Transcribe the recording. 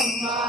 Oh, Allahumma